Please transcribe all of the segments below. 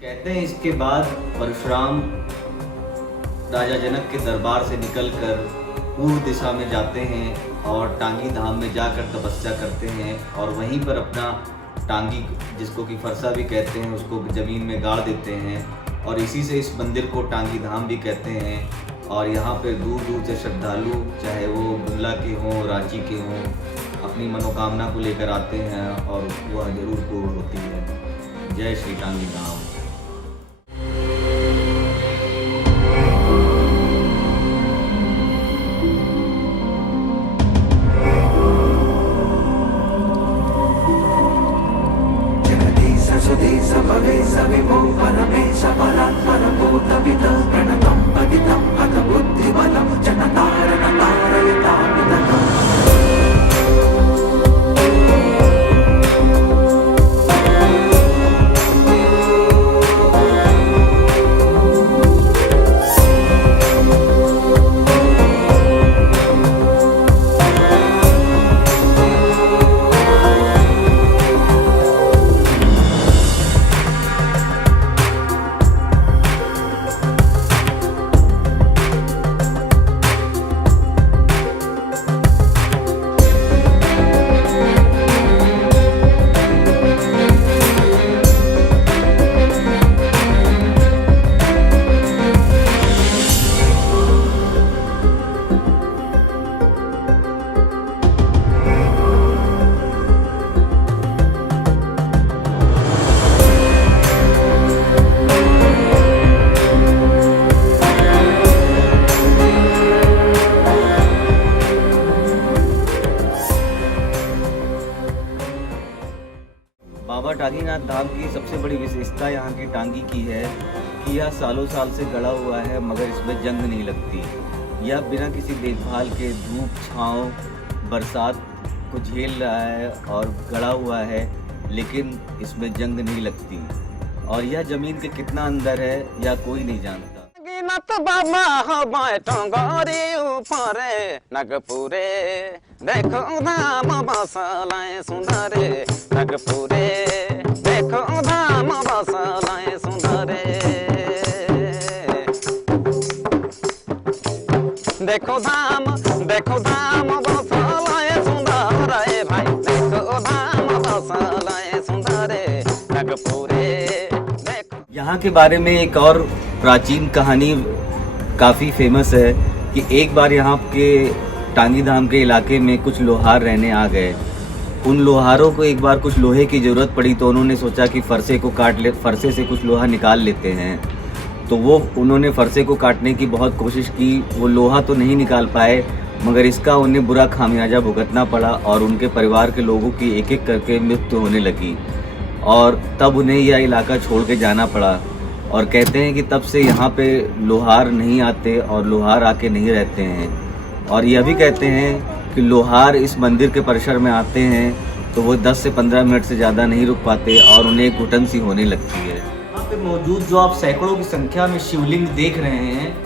कहते हैं इसके बाद परशुराम राजा जनक के दरबार से निकलकर पूर्व दिशा में जाते हैं और टांगी धाम में जाकर तपस्या करते हैं और वहीं पर अपना टांगी, जिसको कि फरसा भी कहते हैं, उसको ज़मीन में गाड़ देते हैं और इसी से इस मंदिर को टांगी धाम भी कहते हैं। और यहाँ पे दूर दूर से श्रद्धालु, चाहे वो बुमला के हों, रांची के हों, अपनी मनोकामना को लेकर आते हैं और वह जरूर पूर्ण होती है। जय श्री टांगी धाम। बाबा टांगीनाथ धाम की सबसे बड़ी विशेषता यहाँ की टांगी की है कि यह सालों साल से गड़ा हुआ है, मगर इसमें जंग नहीं लगती। यह बिना किसी देखभाल के धूप छाँव बरसात को झेल रहा है और गड़ा हुआ है, लेकिन इसमें जंग नहीं लगती। और यह ज़मीन के कितना अंदर है यह कोई नहीं जानता। बाबा हो बैठोंगरी ऊपर नगपुरे देखो धाम बसलाए सुंदरे नगपुरे देखो धाम बसलाए सुंदरे देखो धाम बसलाए सुंदरे भाई देखो धाम बसलाए सुंदरे नगपुरे। यहाँ के बारे में एक और प्राचीन कहानी काफ़ी फेमस है कि एक बार यहाँ के टांगी धाम के इलाके में कुछ लोहार रहने आ गए। उन लोहारों को एक बार कुछ लोहे की ज़रूरत पड़ी तो उन्होंने सोचा कि फरसे से कुछ लोहा निकाल लेते हैं। तो उन्होंने फरसे को काटने की बहुत कोशिश की। वो लोहा तो नहीं निकाल पाए, मगर इसका उन्हें बुरा खामियाजा भुगतना पड़ा और उनके परिवार के लोगों की एक एक करके मृत्यु होने लगी और तब उन्हें यह इलाका छोड़ के जाना पड़ा। और कहते हैं कि तब से यहाँ पे लोहार नहीं आते और लोहार आके नहीं रहते हैं। और यह भी कहते हैं कि लोहार इस मंदिर के परिसर में आते हैं तो वो 10 से 15 मिनट से ज़्यादा नहीं रुक पाते और उन्हें घुटन सी होने लगती है। यहाँ पे मौजूद जो आप सैकड़ों की संख्या में शिवलिंग देख रहे हैं,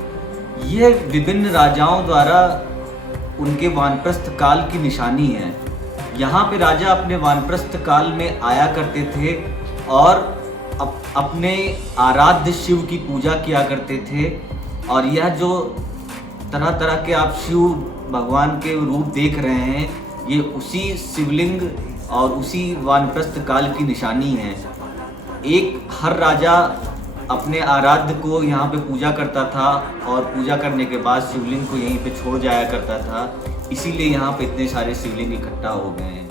यह विभिन्न राजाओं द्वारा उनके वानप्रस्थ काल की निशानी है। यहाँ पे राजा अपने वानप्रस्थ काल में आया करते थे और अपने आराध्य शिव की पूजा किया करते थे। और यह जो तरह तरह के आप शिव भगवान के रूप देख रहे हैं, ये उसी शिवलिंग और उसी वानप्रस्थ काल की निशानी है। हर राजा अपने आराध्य को यहाँ पे पूजा करता था और पूजा करने के बाद शिवलिंग को यहीं पे छोड़ जाया करता था। इसीलिए यहाँ पे इतने सारे शिवलिंग इकट्ठा हो गए हैं।